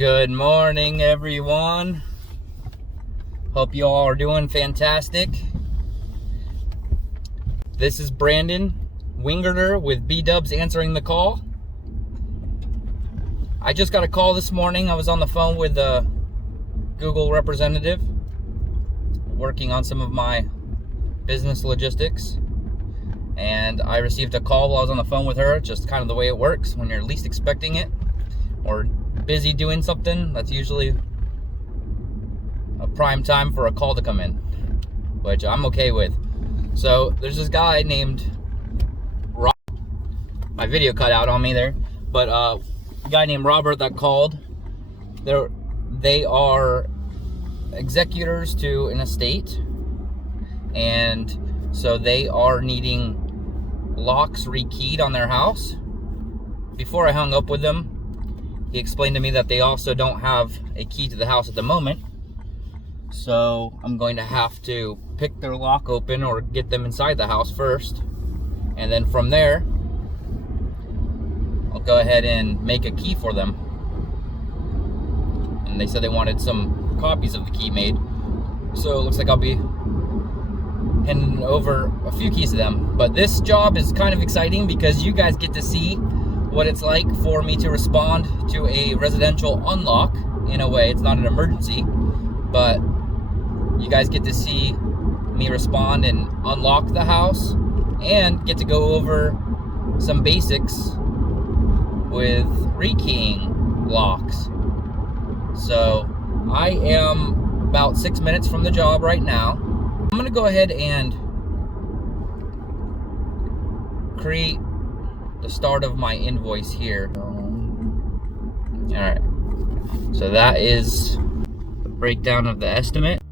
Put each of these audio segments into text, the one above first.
Good morning, everyone. Hope you all are doing fantastic. This is Brandon Wingerter with B-Dubs answering the call. I just got a call this morning. I was on the phone with a Google representative working on some of my business logistics, and I received a call while I was on the phone with her. Just kind of the way it works when you're least expecting it or busy doing something. That's usually a prime time for a call to come in, which I'm okay with. So there's this guy named Rob. My video cut out on me there, but a guy named Robert that called. They are executors to an estate, and so they are needing locks rekeyed on their house. Before I hung up with them, he explained to me that they also don't have a key to the house at the moment. So I'm going to have to pick their lock open or get them inside the house first. And then from there, I'll go ahead and make a key for them. And they said they wanted some copies of the key made. So it looks like I'll be handing over a few keys to them. But this job is kind of exciting because you guys get to see what it's like for me to respond to a residential unlock. In a way, it's not an emergency, but you guys get to see me respond and unlock the house and get to go over some basics with rekeying locks. So I am about 6 minutes from the job right now. I'm gonna go ahead and create the start of my invoice here. All right, so that is the breakdown of the estimate.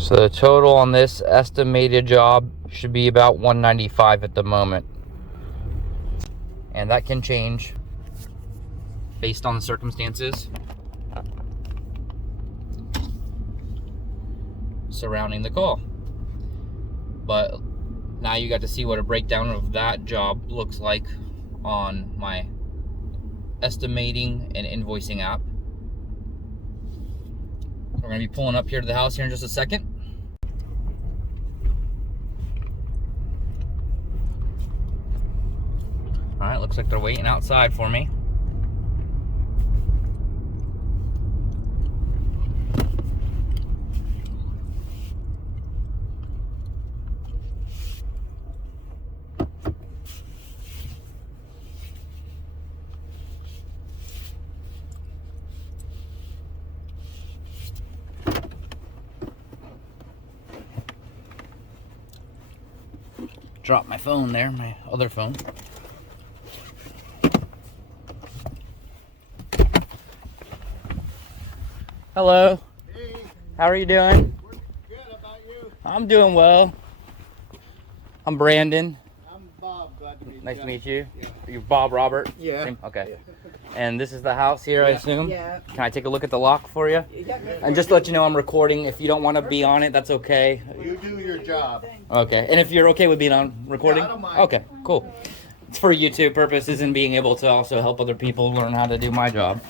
So the total on this estimated job should be about $195 at the moment. And that can change based on the circumstances surrounding the call. But now you got to see what a breakdown of that job looks like on my estimating and invoicing app. We're going to be pulling up here to the house here in just a second. All right, looks like they're waiting outside for me. Dropped my phone there, my other phone. Hello. Hey. How are you doing? We're good. How about you? I'm doing well. I'm Brandon. I'm Bob. Glad to meet you. Nice to meet you. Yeah. You're Bob Robert? Yeah. Same? Okay. Yeah. And this is the house here, I assume? Yeah. Can I take a look at the lock for you? And just to let you know I'm recording. If you don't want to be on it, that's okay. You do your job. Okay. And if you're okay with being on recording? Yeah, I don't mind. Okay, cool. It's for YouTube purposes and being able to also help other people learn how to do my job.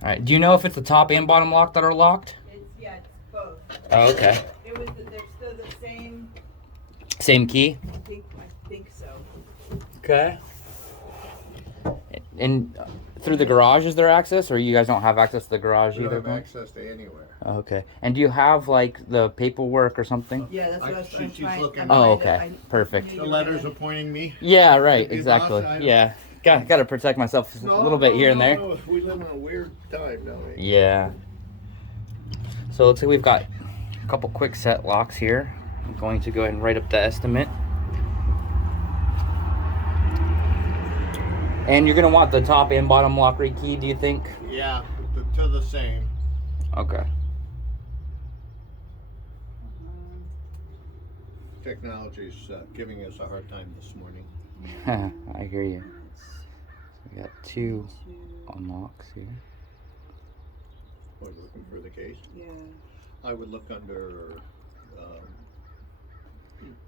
All right. Do you know if it's the top and bottom lock that are locked? Yeah, it's both. Oh, okay. They're still the same. Same key? I think so. Okay. And through the garage is there access, or you guys don't have access to the garage You either? don't have access to anywhere. Okay. And do you have like the paperwork or something? Yeah, that's what I was She's trying. looking. I'm Oh, trying to- okay. Perfect. The letters appointing me. Yeah, right. Be Exactly. boss, I don't- Yeah. Got to protect myself a little bit here and there. No. We live in a weird time, don't we? Yeah. So it looks like we've got a couple quick set locks here. I'm going to go ahead and write up the estimate. And you're gonna want the top and bottom lock rekey, do you think? Yeah, to the same. Okay. Technology's giving us a hard time this morning. I hear you. We got 2 unlocks here. What, looking for the case? Yeah. I would look under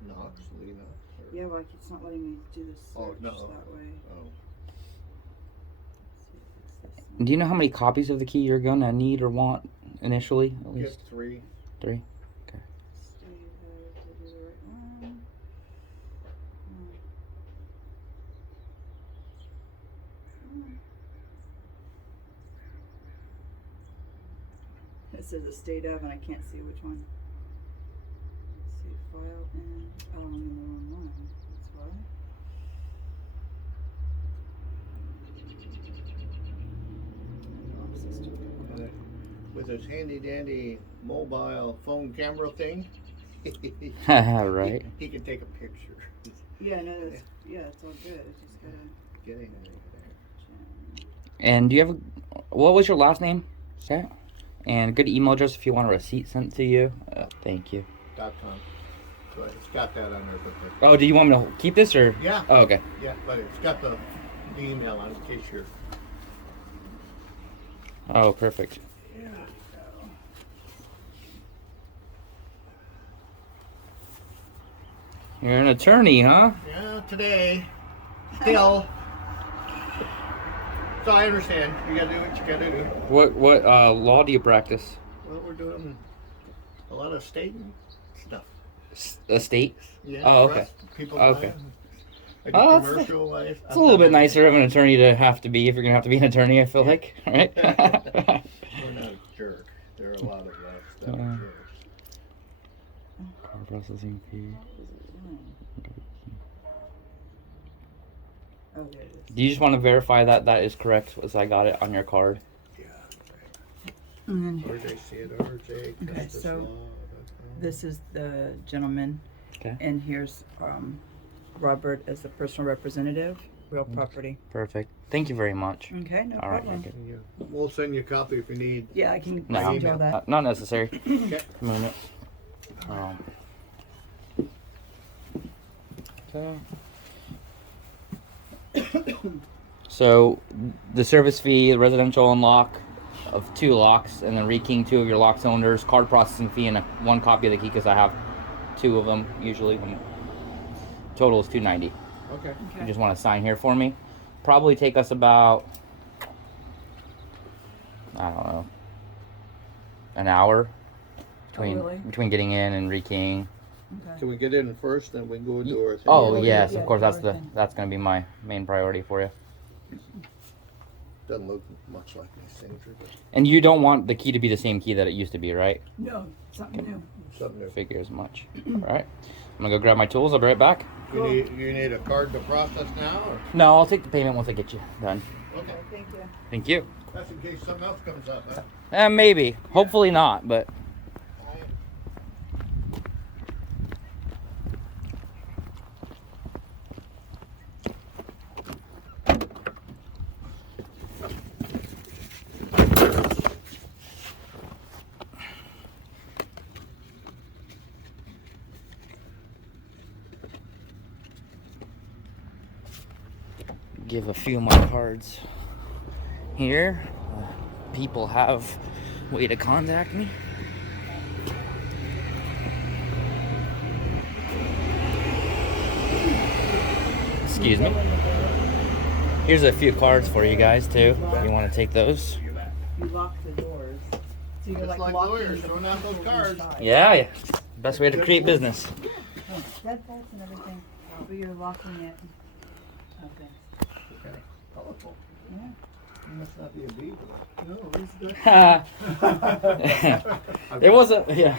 Knox, Lee Knox. Or, Yeah, like it's not letting me do this search Oh, no. that way. Oh, Let's see if it's this one. Do you know how many copies of the key you're gonna need or want initially? At get least 3. 3. Stay there to do the right one. It says a state of, and I can't see which one. Let's see, file in. Oh, I'm in the wrong one. That's why. Lock system. With his handy dandy mobile phone camera thing, Right. he can take a picture. Yeah, no, that's, yeah, it's all good. It's just gotta. Get in there. And do you have what was your last name? Okay. And a good email address if you want a receipt sent to you. Thank you. .com. So it's got that on there, but Oh, do you want me to keep this or? yeah, Oh, okay. yeah, but it's got the email on in case you're. Oh, perfect. Yeah. You're an attorney, huh? Yeah, today. Still. So I understand. You gotta do what you gotta do. What law do you practice? Well, we're doing a lot of state stuff. Estate? Yeah. Oh, okay. trust, People Okay. I do Oh, that's- commercial life. It's a little bit nicer of an attorney to have to be if you're gonna have to be an attorney. I feel like, right? We're not a jerk. There are a lot of us that are jerks. Card processing fee. Oh, there it is. Do you just want to verify that that is correct as I got it on your card? Yeah. And then RJ, see it, RJ. Okay, Justice so Law, this is the gentleman. Okay. And here's Robert as the personal representative, real property. Perfect. Thank you very much. Okay, no All right. problem. Okay. We'll send you a copy if you need. Yeah, I can No, send you all that. not necessary. Okay. A minute. Okay. So the service fee, the residential unlock of 2 locks, and then rekeying 2 of your lock cylinders, card processing fee, and 1 copy of the key because I have 2 of them usually. Total is $290. Okay. You just want to sign here for me. Probably take us about, I don't know, an hour really? between getting in and rekeying. Okay. Can we get in first, then we can go into our thing? Oh yeah, yes, yeah, of course. do That's everything. that's going to be my main priority for you. Doesn't look much like my signature, but And you don't want the key to be the same key that it used to be, right? No, something new. something new. Figure as much. All right. I'm gonna go grab my tools. I'll be right back. Cool. You need a card to process now, or? No, I'll take the payment once I get you done. Okay. Thank you. Thank you. That's in case something else comes up, huh? Maybe. Hopefully not, but. Give a few of my cards here. People have way to contact me. Excuse me. Here's a few cards for you guys too. If you want to take those. You lock the doors. So you're Just like locking lawyers, the throwing out those people cards. inside. Yeah. Best way to create business. Deadbolts and everything, but you're locking it. Okay. Colorful. Yeah. It must not be a beaver. No, it's good.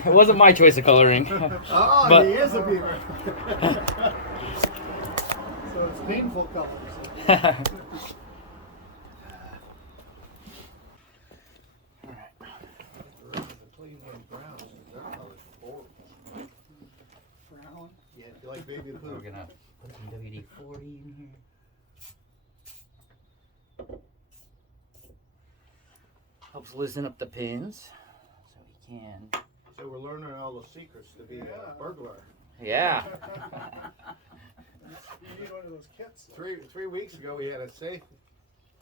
It wasn't my choice of coloring. Oh, But- he is a beaver. So it's painful colors. like baby We're poop. gonna put some WD-40 in here. Helps loosen up the pins so we can. So we're learning all the secrets to be a burglar. Yeah. You need one of those kits. 3 weeks ago, we had a safe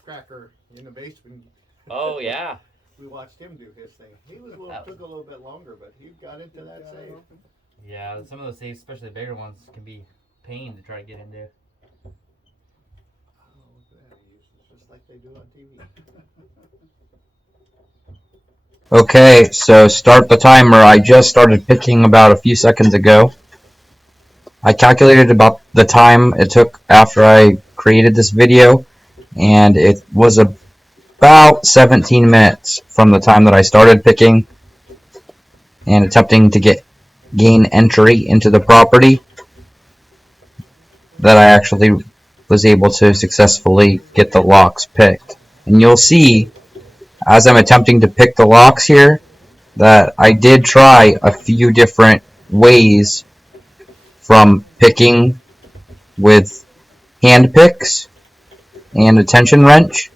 cracker in the basement. Oh yeah. We watched him do his thing. He was took a little bit longer, but he got into that safe. Yeah, some of those safes, especially the bigger ones, can be pain to try to get into. Oh, look at that. He uses just like they do on TV. Okay, so start the timer. I just started picking about a few seconds ago. I calculated about the time it took after I created this video, and it was about 17 minutes from the time that I started picking and attempting to gain entry into the property that I actually was able to successfully get the locks picked. And you'll see, as I'm attempting to pick the locks here, that I did try a few different ways, from picking with hand picks and a tension wrench,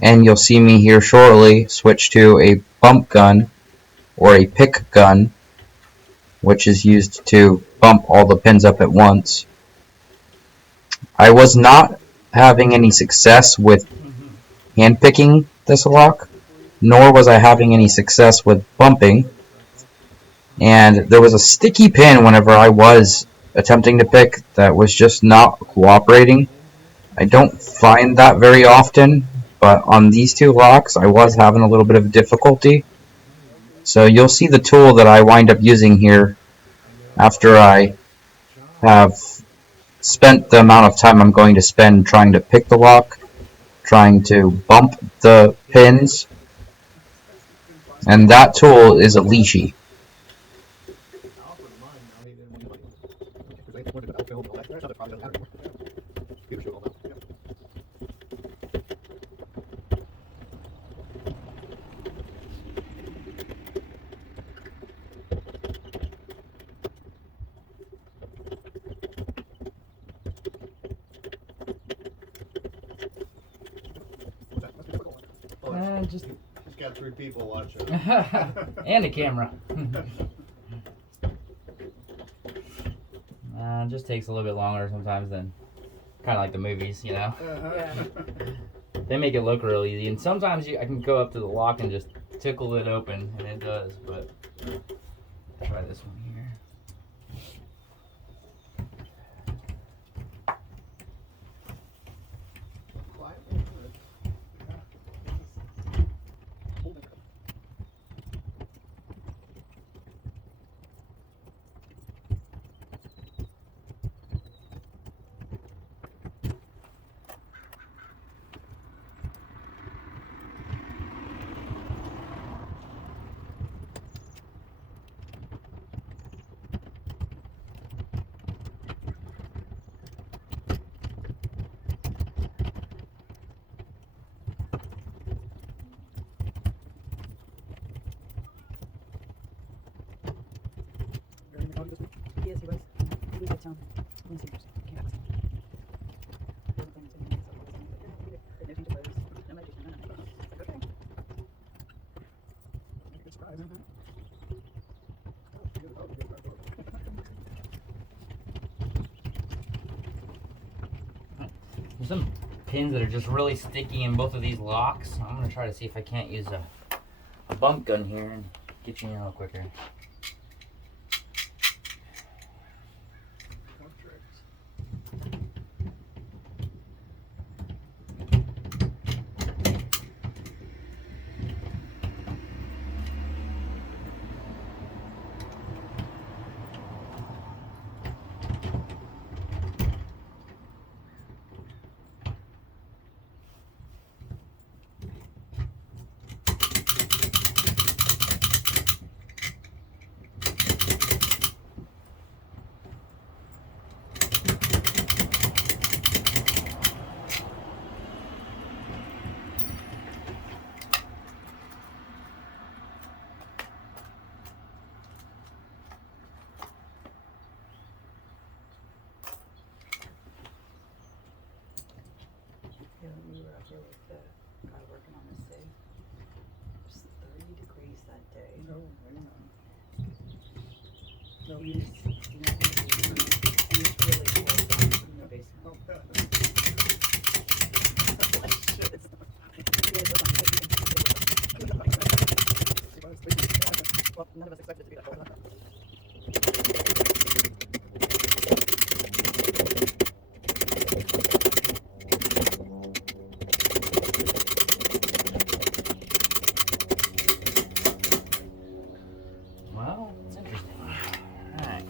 and you'll see me here shortly switch to a bump gun or a pick gun, which is used to bump all the pins up at once. I was not having any success with hand picking this lock, nor was I having any success with bumping. And there was a sticky pin whenever I was attempting to pick that was just not cooperating. I don't find that very often, but on these two locks I was having a little bit of difficulty. So you'll see the tool that I wind up using here after I have spent the amount of time I'm going to spend trying to pick the lock, trying to bump the pins, and that tool is a leashy. Just He's got 3 people watching. and a camera. Just takes a little bit longer sometimes than kind of like the movies, you know. Yeah. They make it look real easy, and sometimes I can go up to the lock and just tickle it open, and it does. But try this one here. Yes, he was. He was at town. Wednesday. Came back. No change of clothes. No medication. No nothing. It's like, okay. Good surprise, isn't it? There's some pins that are just really sticky in both of these locks. I'm gonna try to see if I can't use a bump gun here and get you in a little quicker. No He's, heat. he's really cold down in the basement. Well, none of us expected it to be that cold. Well, it's interesting. Alright.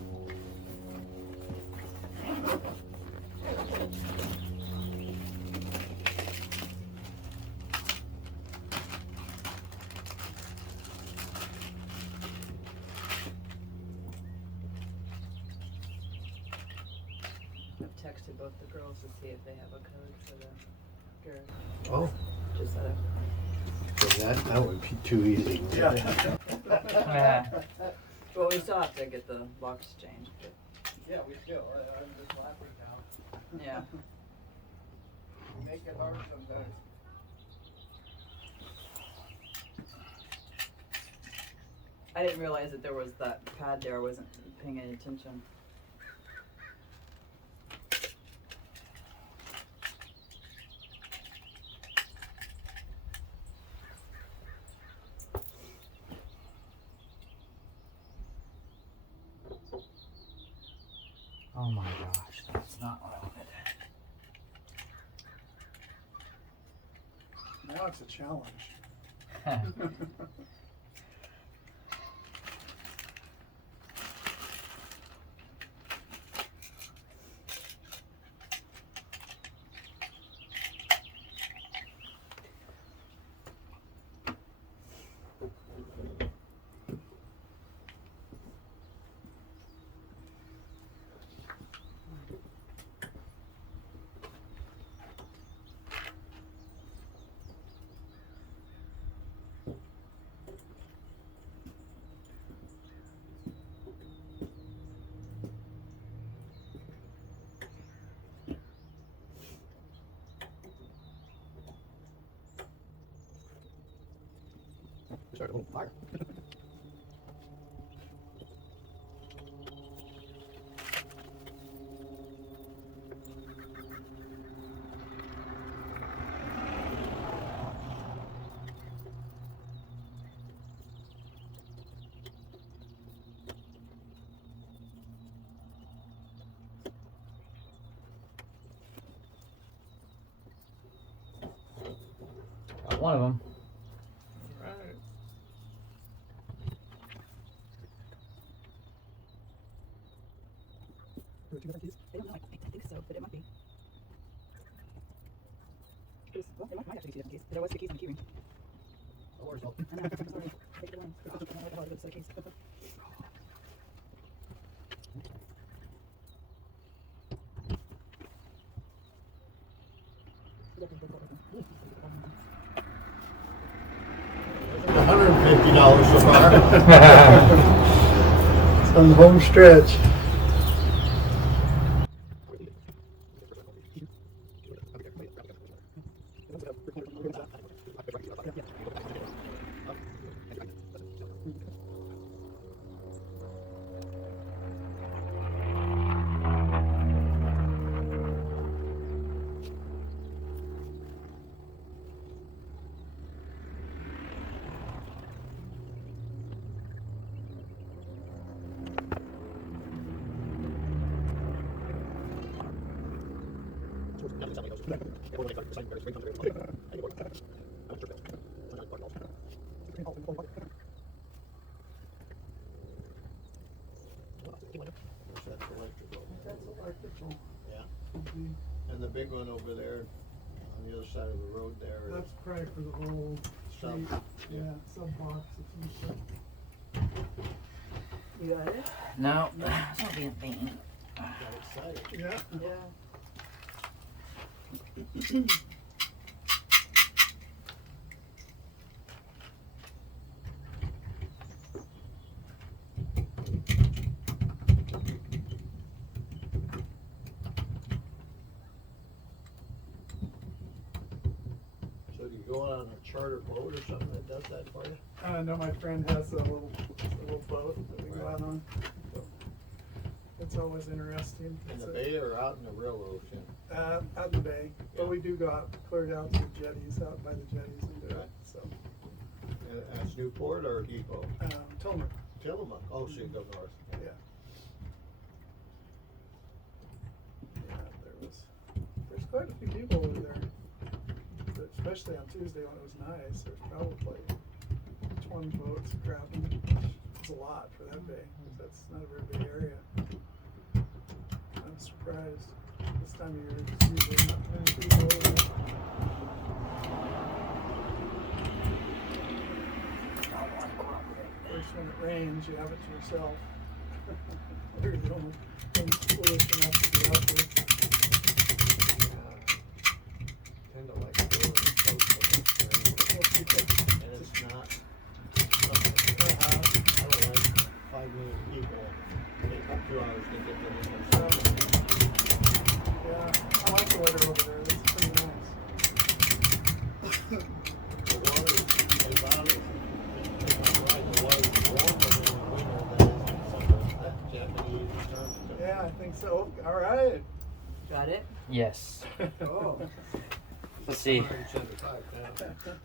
I've texted both the girls to see if they have a code for the garage. Oh, Just set up. so that would be too easy. Yeah. Well, we still have to get the locks changed, but Yeah, we still, I'm just laughing now. yeah. Make it hard sometimes. I didn't realize that there was that pad there. I wasn't paying any attention. Oh my gosh, that's not what I wanted. Now it's a challenge. Start a little fire. Got one of them. Right. I don't know. I think so, but it might be. Well, there might actually be two different keys. There was two keys in the keyring. No worries, I'll- I know. I'm sorry. Take the one. I don't know what the hell it is, the keys. $150 so far. It's on the home stretch. That's electrical. That's electrical. Yeah. Would be- And the big one over there on the other side of the road there is That's probably for the whole sub. street. Yeah, sub box of some sort. You got it? No, it's not being pain. Got excited. Yeah. Yeah. So do you go on a charter boat or something that does that for you? I know my friend has a little boat that we go out on. It's always interesting. In It's the bay or out in the real ocean? out in the bay, but Yeah. we do go out, cleared out to the jetties, out by the jetties and do it, so. And that's Newport or Depot? Tillamook, Tillamook. Oh, so you go north. yeah. Yeah, there's quite a few people over there, but especially on Tuesday when it was nice, there's probably 20 boats crowding, which is a lot for that bay, 'cause that's not a very big area. I'm surprised, this time of year, it's usually not many people over there. Of course, when it rains, you have it to yourself. You're the only one foolish enough to be out there. Tend to like going close to the Most people, and it's not. I don't like 5 million people. Take up 2 hours to get there. yeah, I like the weather over there, it's pretty nice. The water, they found it. The water's warmer in the winter than it is in summer. That Japanese term. Yeah, I think so, alright. Got it? Yes. Oh. Let's see. 175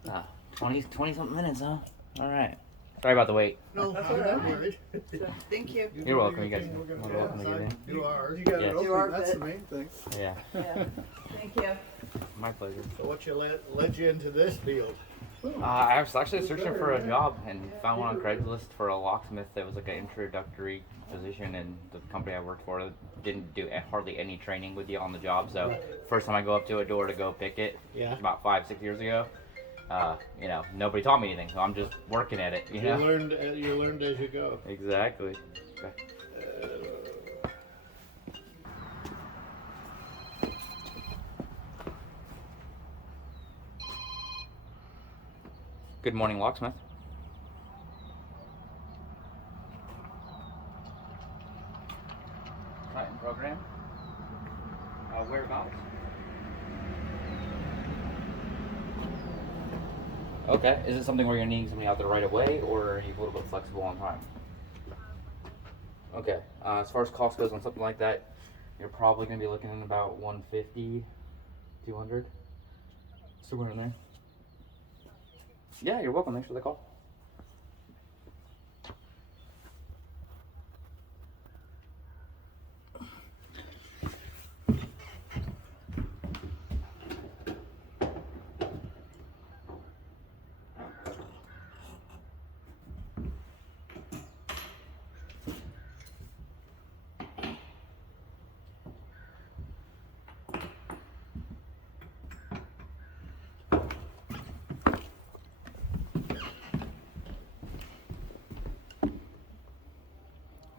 pounds. 20 something minutes, huh? All right. Sorry about the wait. No, That's I'm all not right. worried. Thank you. You You're do welcome. your You guys thing, are we're gonna more go welcome to get outside, in. do ours. You got Yes. it Do our open, that's bit. the main thing. Yeah, Yeah. Thank you. my pleasure. So what you led you into this field? I was actually searching for a job and found one on Craigslist for a locksmith. That was like an introductory position, and the company I worked for didn't do hardly any training with you on the job. So first time I go up to a door to go pick it, Yeah. about 5-6 years ago. Nobody taught me anything, so I'm just working at it. You know. You learned as you go. Exactly. Okay. Good morning, locksmith. Titan program. Whereabouts? Okay. Is it something where you're needing somebody out there right away, or are you a little bit flexible on time? Okay. As far as cost goes on something like that, you're probably going to be looking at about 150, 200. Somewhere in there. Yeah, you're welcome. Thanks for the call.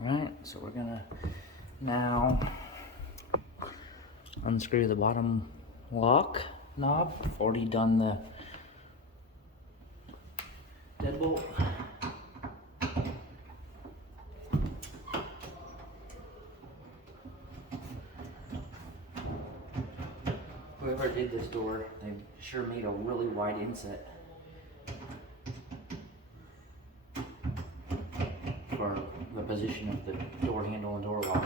Alright, so we're gonna now unscrew the bottom lock knob. I've already done the deadbolt. Whoever did this door, they sure made a really wide inset for the position of the door handle and door lock.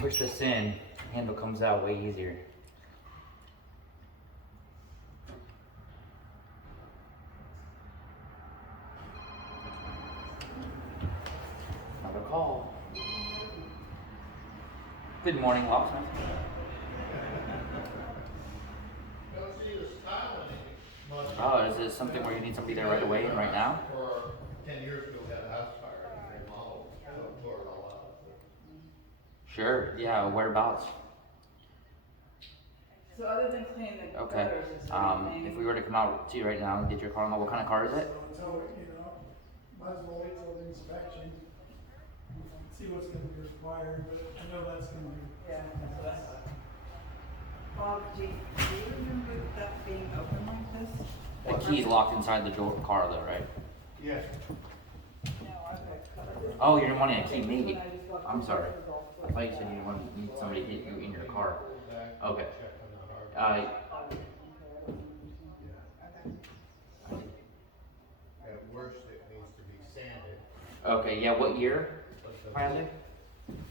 Push this in, handle comes out way easier. Another call. Good morning, Locksmith. Oh, is this something where you need somebody there right away and right now? For 10 years ago, we had a house fire and they remodeled, so tore it all out. Sure, yeah, whereabouts? So other than cleaning the Okay. gutters, is there anything? If we were to come out to you right now and get your car on, what kind of car is it? So, might as well wait till the inspection, see what's gonna be required, but I know that's gonna be. Yeah, that's what I thought. Bob, do you remember that being open like this? The key's locked inside the door car though, right? Yes. No, I Oh, you're wanting a key, maybe. I'm sorry. I thought you said you need somebody to get you in your car. Okay. At worst, it needs to be sanded. Okay, yeah, what year? Finally?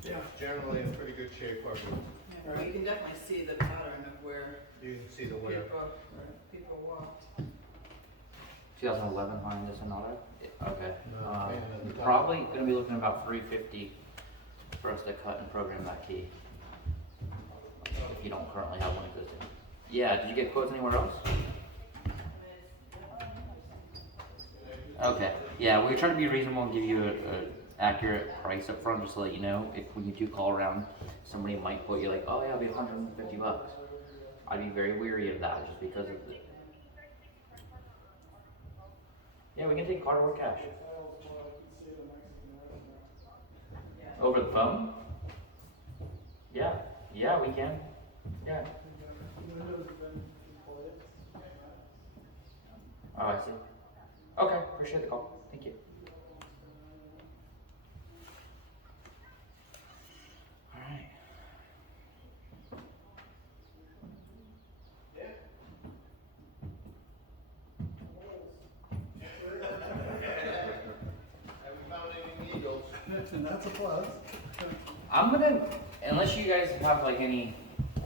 Yeah. Generally in pretty good shape, or Yeah, you can definitely see the pattern of where you can see the wear. people walked. 2011 Honda Sonata? Okay. No, and at the top. Probably gonna be looking about $350 for us to cut and program that key. If you don't currently have one existing. Yeah, did you get quotes anywhere else? Okay, yeah, we're trying to be reasonable and give you a accurate price up front, just to let you know, if when you do call around, somebody might quote you like, oh yeah, it'll be $150. I'd be very weary of that, just because of the... Yeah, we can take card or cash. Over the phone? Yeah, yeah, we can. Yeah. Oh, I see. Okay, appreciate the call. Thank you. All right. Have you found any needles? And that's a plus. I'm gonna, unless you guys have like any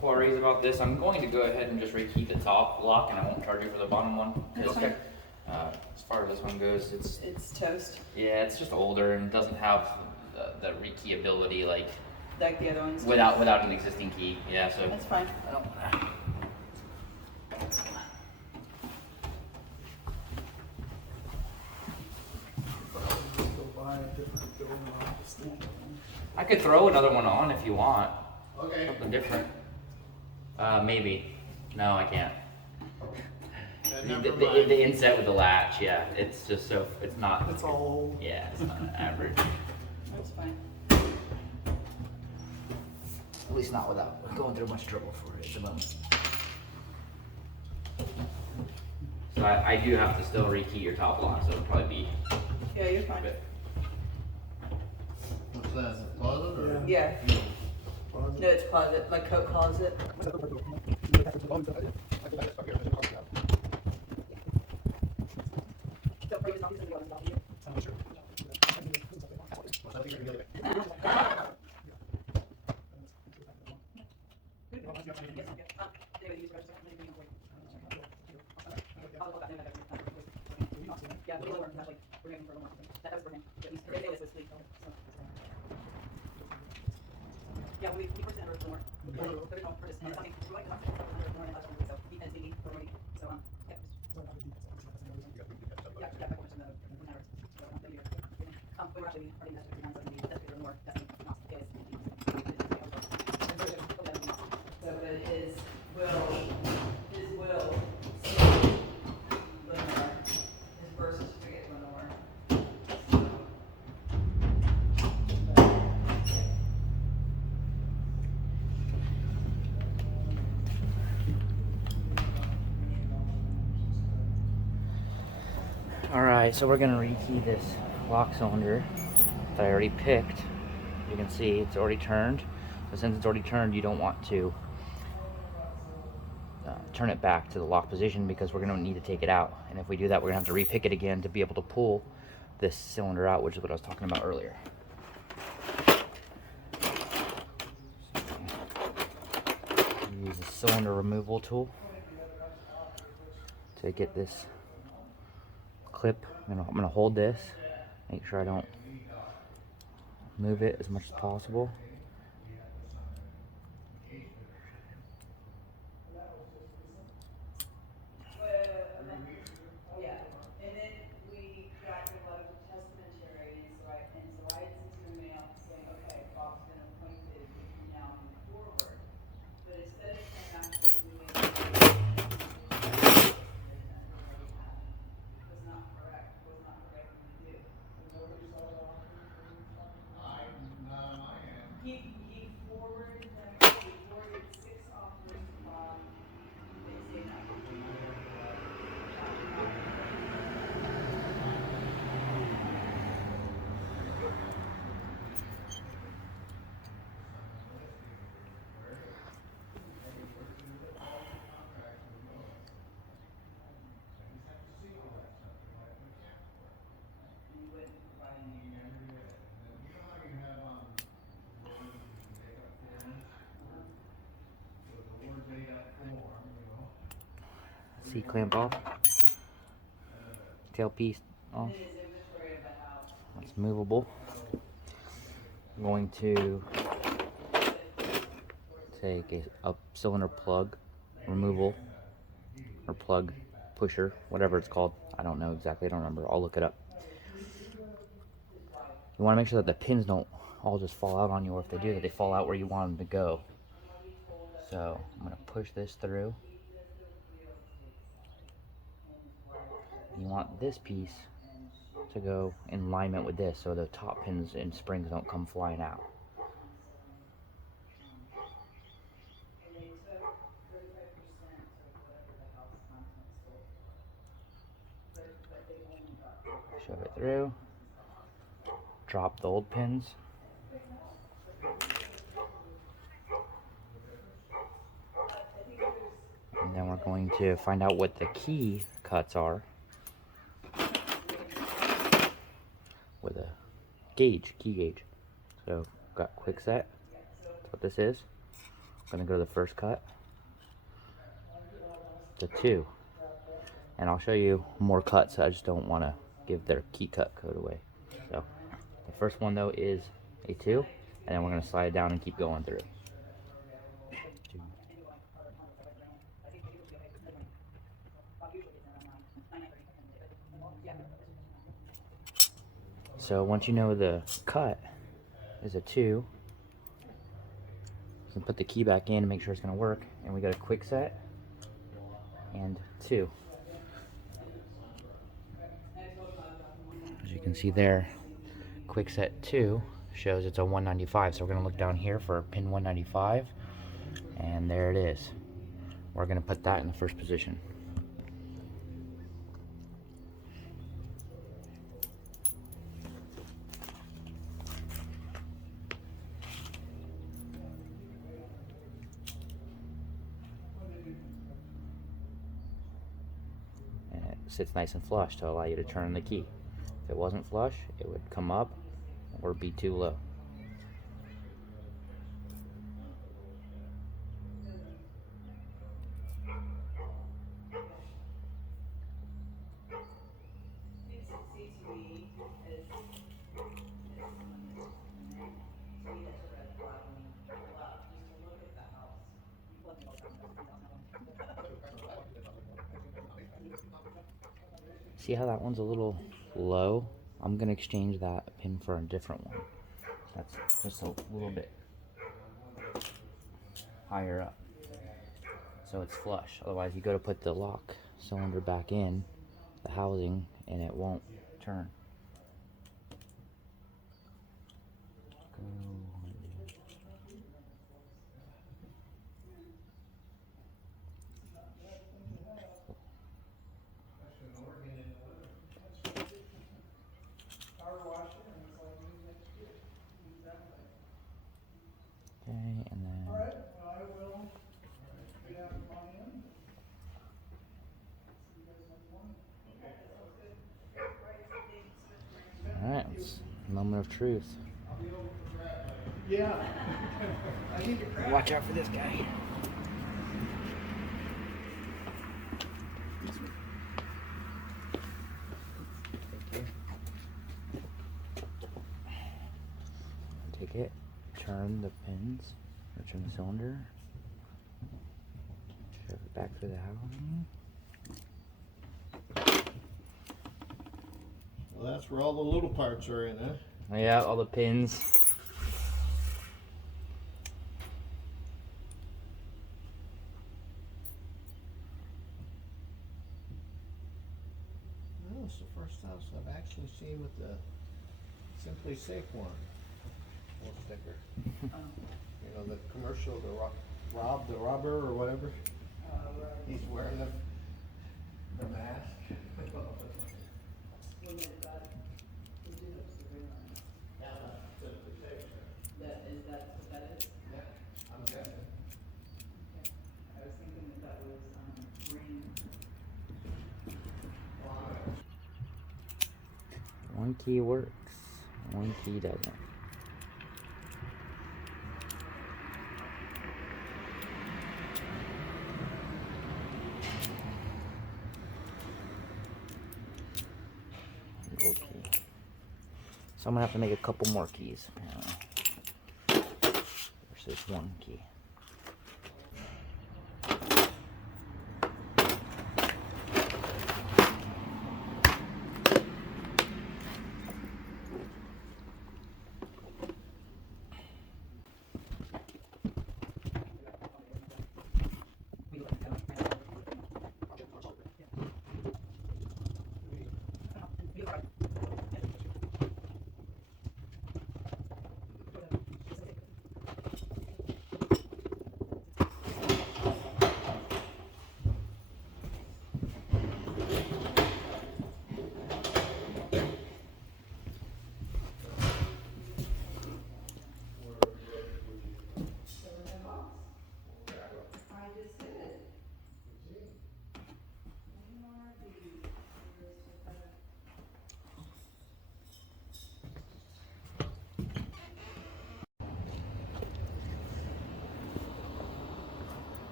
queries about this, I'm going to go ahead and just rekey the top lock, and I won't charge you for the bottom one. That's Okay. As far as this one goes, It's toast, yeah, it's just older and doesn't have the rekey ability like like the other ones. without an existing key. Yeah, so That's fine. I don't. Just go buy a different building off the stand. I could throw another one on if you want. Okay. Something different. Maybe. No, I can't. The inset with the latch, yeah. It's just so, it's not. It's all old. Yeah, it's not average. That's fine. At least not without going through much trouble for it at the moment. So I do have to still rekey your top lock, so it'll probably be Yeah, you're a fine. bit. What's that, a closet or? Yeah. Closet. No, it's closet, like coat closet. Yeah, we first entered more. So, but his will, Lenore, his birth certificate, Lenore. Alright, so we're gonna rekey this lock cylinder that I already picked. You can see it's already turned. So since it's already turned, you don't want to turn it back to the lock position, because we're gonna need to take it out. And if we do that, we're gonna have to repick it again to be able to pull this cylinder out, which is what I was talking about earlier. Use a cylinder removal tool to get this clip. I'm gonna hold this, make sure I don't move it as much as possible. Yeah, and then we got a lot of testamentary, and so I had sent him an email saying, okay, Bob's been appointed from now moving forward. But instead of saying I'm moving C-clamp off. Tailpiece off. It's movable. I'm going to take a cylinder plug removal or plug pusher, whatever it's called. I don't know exactly. I don't remember. I'll look it up. You want to make sure that the pins don't all just fall out on you, or if they do, that they fall out where you want them to go. So I'm going to push this through. You want this piece to go in alignment with this, so the top pins and springs don't come flying out. Shove it through. Drop the old pins. And then we're going to find out what the key cuts are with a gauge, key gauge. So got quick set. That's what this is. I'm gonna go to the first cut, the 2, and I'll show you more cuts. I just don't want to give their key cut code away. So the first one though is a 2, and then we're gonna slide it down and keep going through. So once you know the cut is a 2, so put the key back in and make sure it's going to work. And we got a quick set and 2. As you can see there, quick set 2 shows it's a 195. So we're going to look down here for pin 195, and there it is. We're going to put that in the first position. Sits nice and flush to allow you to turn the key. If it wasn't flush, it would come up or be too low. See how that one's a little low? I'm gonna exchange that pin for a different one. That's just a little bit higher up, so it's flush. Otherwise, you go to put the lock cylinder back in the housing, and it won't turn. Okay, and then alright, it's a moment of truth. Yeah. Watch out for this guy. Take it, turn the pins, or turn the cylinder, shove it back through the housing. Well, that's where all the little parts are in, huh? Yeah, all the pins. Well, it's the first house I've actually seen with the Simply Safe one. Little sticker. You know, the commercial, the Rob the Robber or whatever. He's wearing the mask. One key works, one key doesn't. single key. So I'm gonna have to make a couple more keys apparently. Versus one key.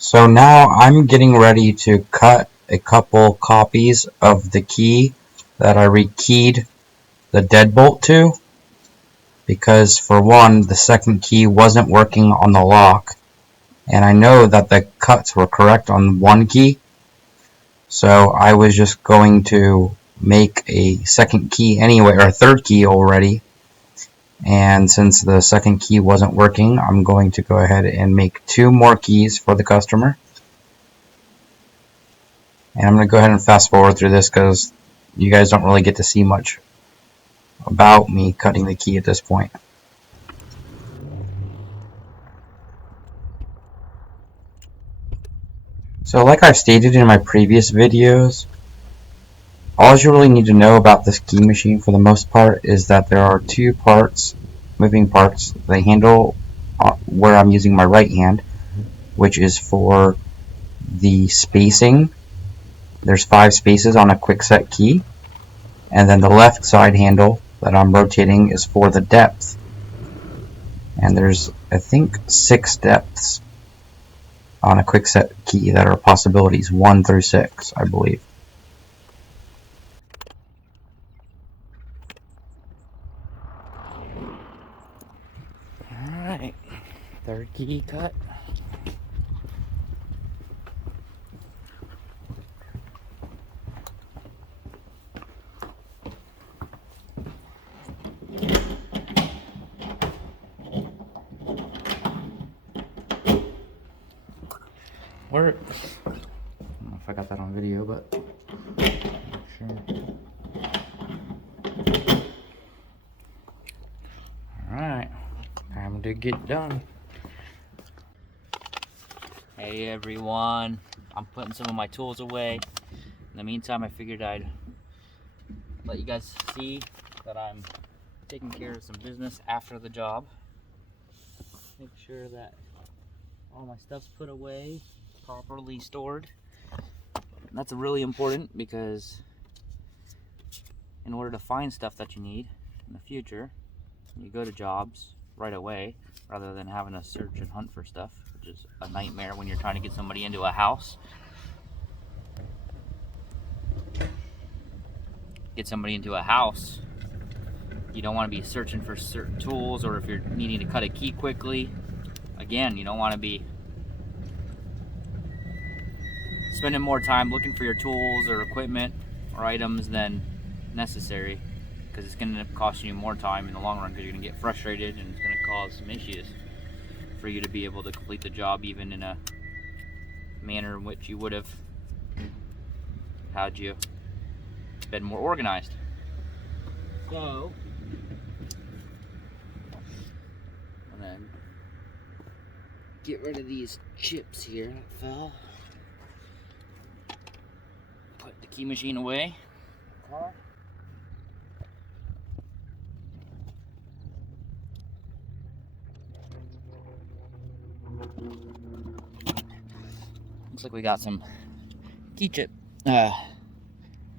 So now I'm getting ready to cut a couple copies of the key that I rekeyed the deadbolt to, because for one, the second key wasn't working on the lock, and I know that the cuts were correct on one key, so I was just going to make a second key anyway, or a third key already. And since the second key wasn't working, I'm going to go ahead and make 2 more keys for the customer. And I'm going to go ahead and fast forward through this because you guys don't really get to see much about me cutting the key at this point. So like I've stated in my previous videos, all you really need to know about this key machine for the most part is that there are 2 parts, moving parts. The handle where I'm using my right hand, which is for the spacing. There's 5 spaces on a quick set key. And then the left side handle that I'm rotating is for the depth. And there's, I think, 6 depths on a quick set key that are possibilities 1 through 6, I believe. Alright, third key cut. Works. I don't know if I got that on video, but sure. Alright, time to get done. Hey everyone, I'm putting some of my tools away. In the meantime, I figured I'd let you guys see that I'm taking care of some business after the job. Make sure that all my stuff's put away, properly stored. And that's really important because in order to find stuff that you need in the future, you go to jobs right away rather than having to search and hunt for stuff, which is a nightmare when you're trying to get somebody into a house. Get somebody into a house, you don't want to be searching for certain tools, or if you're needing to cut a key quickly, again, you don't want to be spending more time looking for your tools or equipment or items than necessary, because it's going to end up costing you more time in the long run, because you're going to get frustrated and it's going to cause some issues for you to be able to complete the job even in a manner in which you would have had you been more organized. So I'm gonna get rid of these chips here that fell. Put the key machine away. Car. Looks like we got some key chip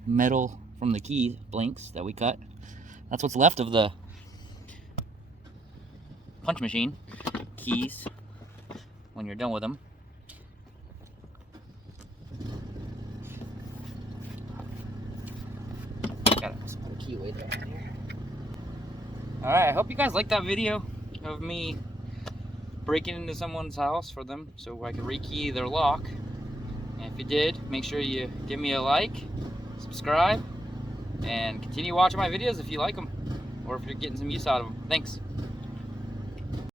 metal from the key blinks that we cut. That's what's left of the punch machine keys when you're done with them. gotta put a key away there. Alright, I hope you guys liked that video of me breaking into someone's house for them so I could rekey their lock. And if you did, make sure you give me a like, subscribe, and continue watching my videos if you like them or if you're getting some use out of them. Thanks.